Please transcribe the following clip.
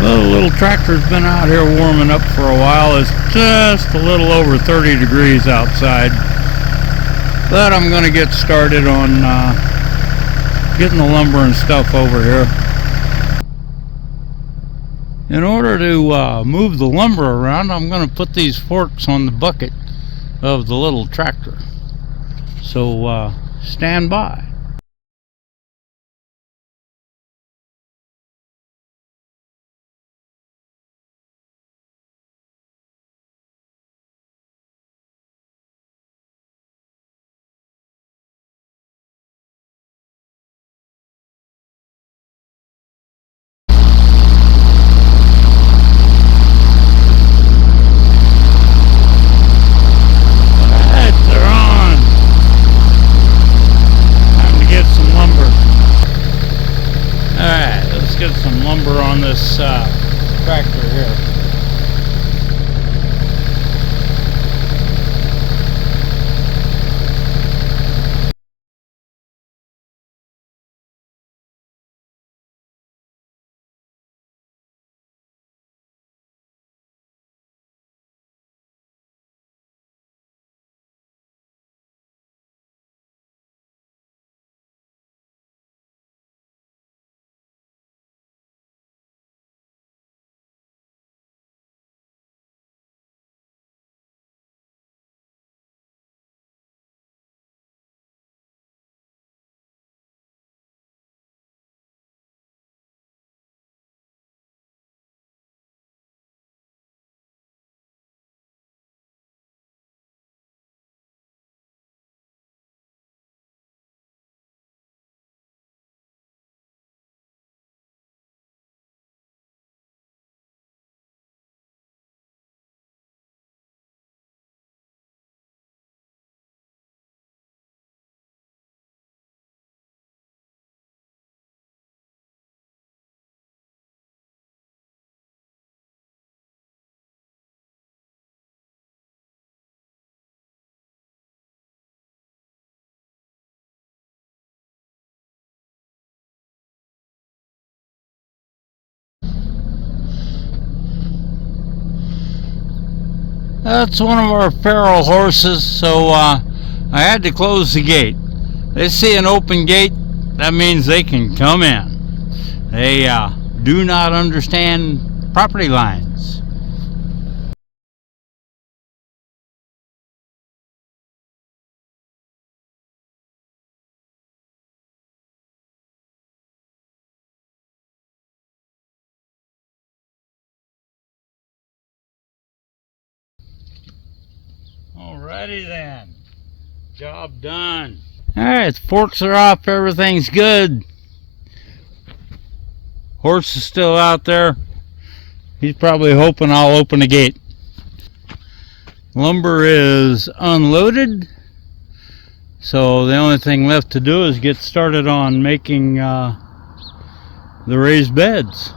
Well, the little tractor's been out here warming up for a while. It's just a little over 30 degrees outside. But I'm going to get started on getting the lumber and stuff over here. In order to move the lumber around, I'm going to put these forks on the bucket of the little tractor. So stand by. Get some lumber on this tractor here. That's one of our feral horses, so I had to close the gate. They see an open gate, that means they can come in. They do not understand property lines. Alrighty then, job done. Alright, the forks are off, everything's good. Horse is still out there. He's probably hoping I'll open the gate. Lumber is unloaded, so the only thing left to do is get started on making the raised beds.